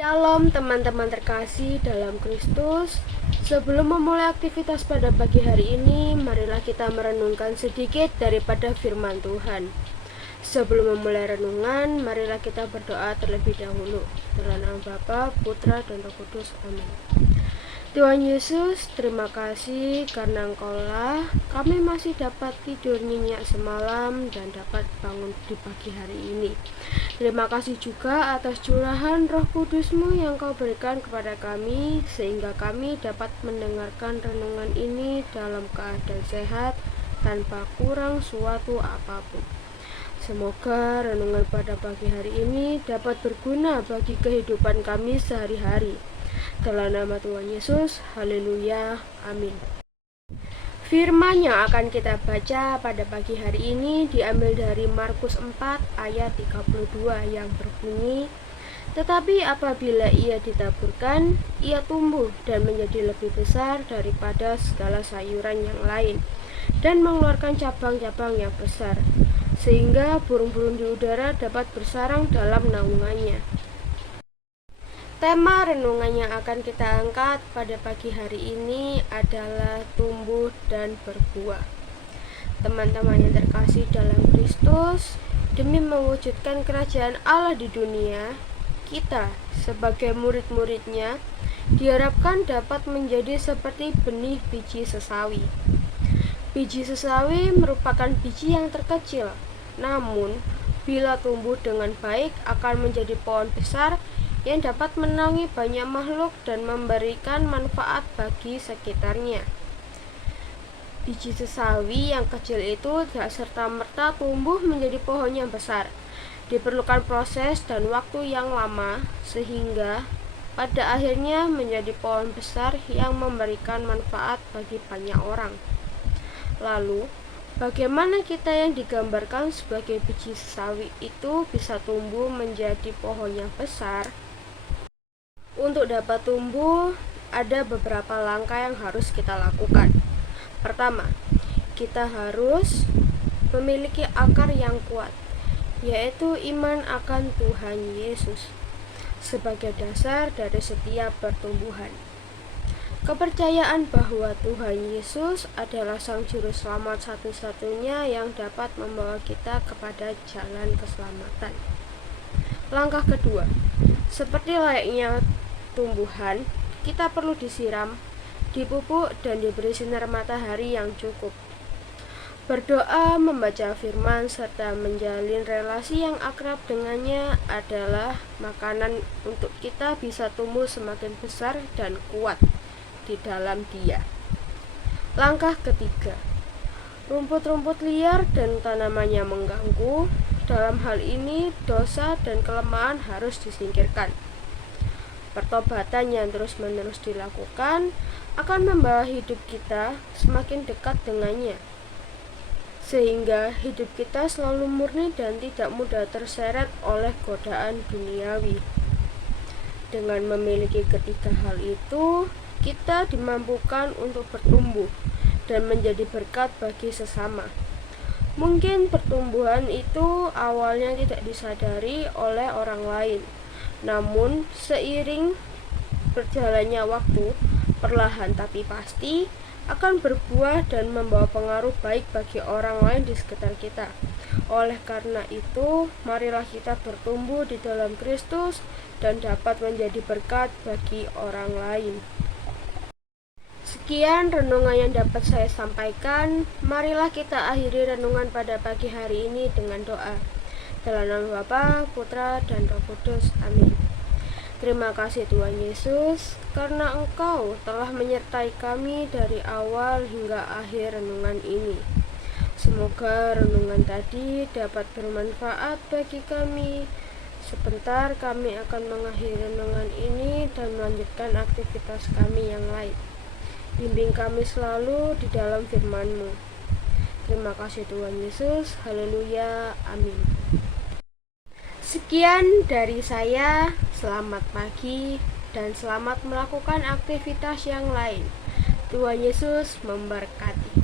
Shalom teman-teman terkasih dalam Kristus. Sebelum memulai aktivitas pada pagi hari ini, marilah kita merenungkan sedikit daripada firman Tuhan. Sebelum memulai renungan, marilah kita berdoa terlebih dahulu. Dalam nama Bapa, Putra, dan Roh Kudus. Amin. Tuhan Yesus, terima kasih karena Engkaulah kami masih dapat tidur nyenyak semalam dan dapat bangun di pagi hari ini. Terima kasih juga atas curahan Roh Kudus-Mu yang Kau berikan kepada kami, sehingga kami dapat mendengarkan renungan ini dalam keadaan sehat tanpa kurang suatu apapun. Semoga renungan pada pagi hari ini dapat berguna bagi kehidupan kami sehari-hari. Dalam nama Tuhan Yesus, haleluya, amin. Firman yang akan kita baca pada pagi hari ini diambil dari Markus 4 ayat 32 yang berbunyi, "Tetapi apabila ia ditaburkan, ia tumbuh dan menjadi lebih besar daripada segala sayuran yang lain, dan mengeluarkan cabang-cabang yang besar, sehingga burung-burung di udara dapat bersarang dalam naungannya." Tema renungan yang akan kita angkat pada pagi hari ini adalah tumbuh dan berbuah. Teman-teman yang terkasih dalam Kristus, demi mewujudkan kerajaan Allah di dunia, kita sebagai murid-muridnya diharapkan dapat menjadi seperti benih biji sesawi. Biji sesawi merupakan biji yang terkecil, namun bila tumbuh dengan baik akan menjadi pohon besar yang dapat menaungi banyak makhluk dan memberikan manfaat bagi sekitarnya. Biji sesawi yang kecil itu tidak serta-merta tumbuh menjadi pohon yang besar. Diperlukan proses dan waktu yang lama, sehingga pada akhirnya menjadi pohon besar yang memberikan manfaat bagi banyak orang. Lalu, bagaimana kita yang digambarkan sebagai biji sesawi itu bisa tumbuh menjadi pohon yang besar? Untuk dapat tumbuh, ada beberapa langkah yang harus kita lakukan. Pertama, kita harus memiliki akar yang kuat, yaitu iman akan Tuhan Yesus sebagai dasar dari setiap pertumbuhan. Kepercayaan bahwa Tuhan Yesus adalah Sang Juru Selamat satu-satunya yang dapat membawa kita kepada jalan keselamatan. Langkah kedua, seperti layaknya tumbuhan, kita perlu disiram, dipupuk, dan diberi sinar matahari yang cukup. Berdoa, membaca firman, serta menjalin relasi yang akrab dengannya adalah makanan untuk kita bisa tumbuh semakin besar dan kuat di dalam Dia. Langkah ketiga, rumput-rumput liar dan tanaman yang mengganggu. Dalam hal ini, dosa dan kelemahan harus disingkirkan. Pertobatan yang terus-menerus dilakukan akan membawa hidup kita semakin dekat dengannya, sehingga hidup kita selalu murni dan tidak mudah terseret oleh godaan duniawi. Dengan memiliki ketiga hal itu, kita dimampukan untuk bertumbuh dan menjadi berkat bagi sesama. Mungkin pertumbuhan itu awalnya tidak disadari oleh orang lain, namun seiring berjalannya waktu, perlahan tapi pasti akan berbuah dan membawa pengaruh baik bagi orang lain di sekitar kita. Oleh karena itu, marilah kita bertumbuh di dalam Kristus dan dapat menjadi berkat bagi orang lain. Sekian renungan yang dapat saya sampaikan. Marilah kita akhiri renungan pada pagi hari ini dengan doa. Dalam nama Bapa, Putra, dan Roh Kudus. Amin. Terima kasih Tuhan Yesus, karena Engkau telah menyertai kami dari awal hingga akhir renungan ini. Semoga renungan tadi dapat bermanfaat bagi kami. Sebentar kami akan mengakhiri renungan ini dan melanjutkan aktivitas kami yang lain. Bimbing kami selalu di dalam firman-Mu. Terima kasih Tuhan Yesus, haleluya, amin. Sekian dari saya, selamat pagi dan selamat melakukan aktivitas yang lain. Tuhan Yesus memberkati.